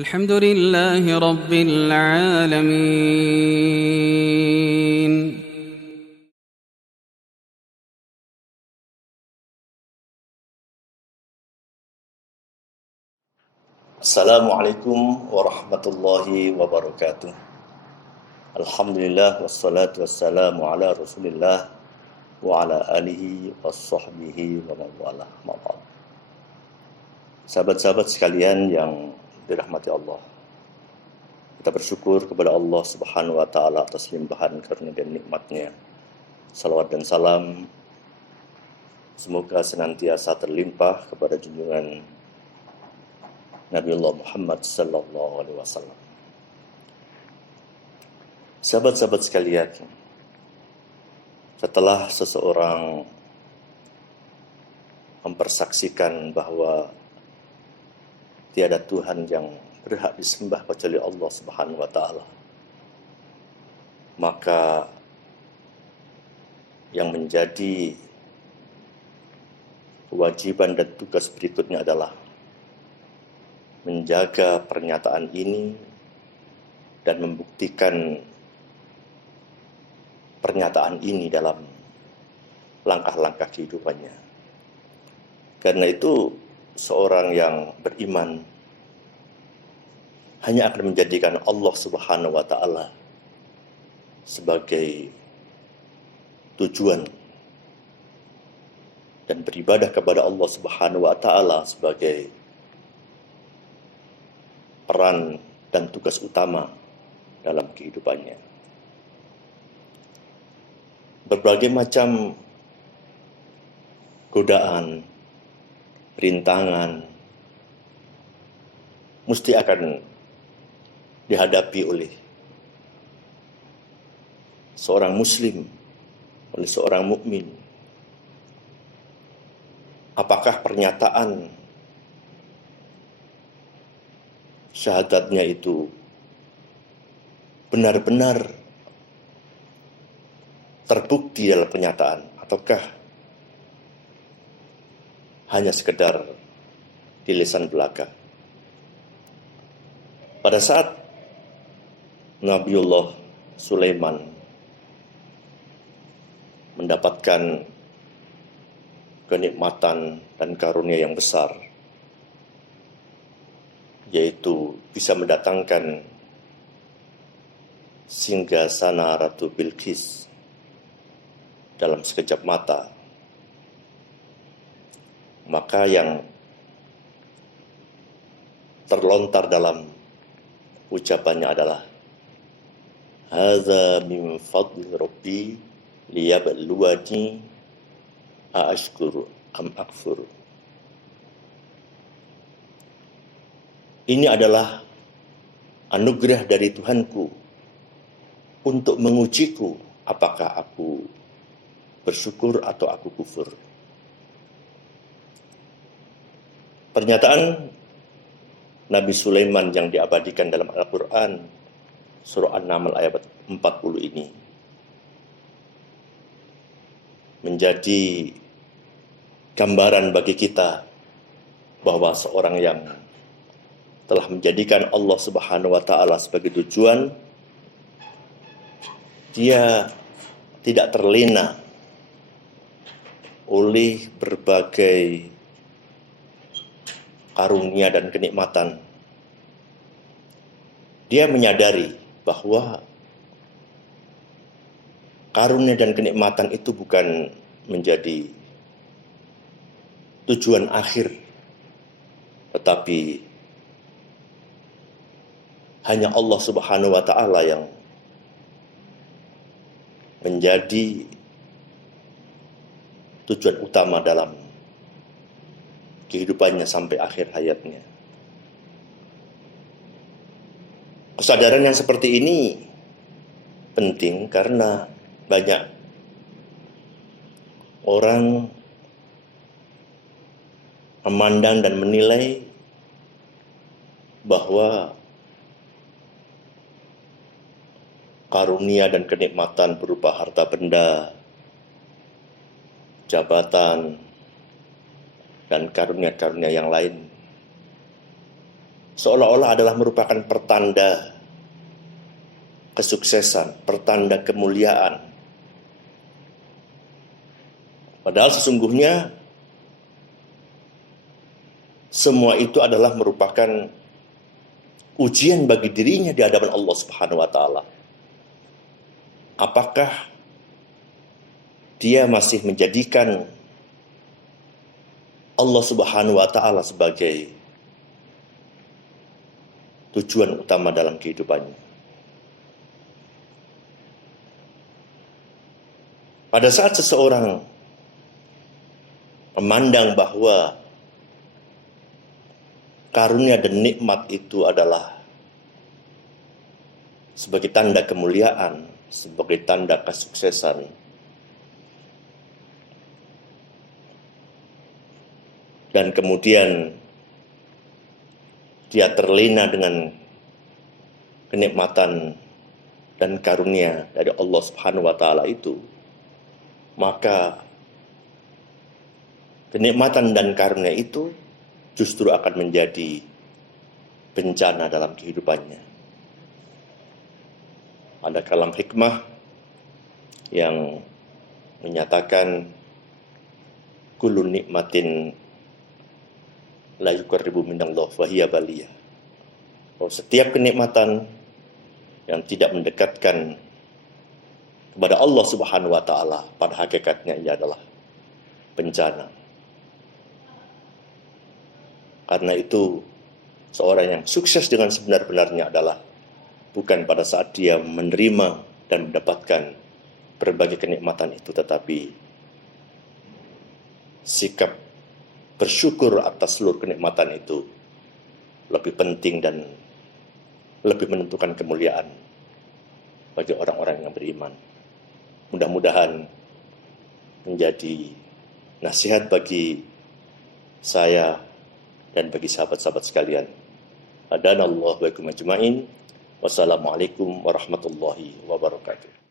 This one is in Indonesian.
الحمد لله رب العالمين. Assalamualaikum warahmatullahi wabarakatuh. Alhamdulillah wassalatu wassalamu ala Rasulillah wa ala alihi washabbihi wa mawalah. Sahabat-sahabat sekalian yang dirahmati Allah, kita bersyukur kepada Allah Subhanahu wa taala atas limpahan karunia dan nikmatnya. Salawat dan salam semoga senantiasa terlimpah kepada junjungan Nabiullah Muhammad sallallahu alaihi wasallam. Sahabat-sahabat sekalian, setelah seseorang mempersaksikan bahwa tiada Tuhan yang berhak disembah kecuali Allah Subhanahu wa taala, maka yang menjadi kewajiban dan tugas berikutnya adalah menjaga pernyataan ini dan membuktikan pernyataan ini dalam langkah-langkah kehidupannya. Karena itu seorang yang beriman hanya akan menjadikan Allah Subhanahu wa taala sebagai tujuan dan beribadah kepada Allah Subhanahu wa taala sebagai peran dan tugas utama dalam kehidupannya. Berbagai macam godaan, rintangan mesti akan dihadapi oleh seorang muslim, oleh seorang mukmin. Apakah pernyataan syahadatnya itu benar-benar terbukti dalam pernyataan, ataukah hanya sekedar di lisan belaka? Pada saat Nabiullah Sulaiman mendapatkan kenikmatan dan karunia yang besar, yaitu bisa mendatangkan singgasana Ratu Bilqis dalam sekejap mata, maka yang terlontar dalam ucapannya adalah hadza min fadli rabbi liyabluwani aashkuru am akfur. Ini adalah anugerah dari Tuhanku untuk mengujiku apakah aku bersyukur atau aku kufur. Pernyataan Nabi Sulaiman yang diabadikan dalam Al-Quran surah An-Naml ayat 40 ini menjadi gambaran bagi kita bahwa seorang yang telah menjadikan Allah Subhanahu wa taala sebagai tujuan, dia tidak terlena oleh berbagai karunia dan kenikmatan. Dia menyadari bahwa karunia dan kenikmatan itu bukan menjadi tujuan akhir, tetapi hanya Allah Subhanahu wa taala yang menjadi tujuan utama dalam kehidupannya sampai akhir hayatnya. Kesadaran yang seperti ini penting karena banyak orang memandang dan menilai bahwa karunia dan kenikmatan berupa harta benda, jabatan, dan karunia-karunia yang lain seolah-olah adalah merupakan pertanda kesuksesan, pertanda kemuliaan. Padahal sesungguhnya semua itu adalah merupakan ujian bagi dirinya di hadapan Allah Subhanahu wa taala. Apakah dia masih menjadikan Allah Subhanahu wa taala sebagai tujuan utama dalam kehidupannya? Pada saat seseorang memandang bahwa karunia dan nikmat itu adalah sebagai tanda kemuliaan, sebagai tanda kesuksesan, dan kemudian dia terlena dengan kenikmatan dan karunia dari Allah Subhanahu wa taala itu, maka kenikmatan dan karunia itu justru akan menjadi bencana dalam kehidupannya. Ada kalam hikmah yang menyatakan kullu nikmatin la yuqarribu minallah wa hiya baliyah. Bahwa setiap kenikmatan yang tidak mendekatkan kepada Allah Subhanahu wa taala pada hakikatnya ia adalah bencana. Karena itu seorang yang sukses dengan sebenar-benarnya adalah bukan pada saat dia menerima dan mendapatkan berbagai kenikmatan itu, tetapi sikap bersyukur atas seluruh kenikmatan itu lebih penting dan lebih menentukan kemuliaan bagi orang-orang yang beriman. Mudah-mudahan menjadi nasihat bagi saya dan bagi sahabat-sahabat sekalian. Hadanallahu wa iyyakum ajma'in. Wassalamualaikum warahmatullahi wabarakatuh.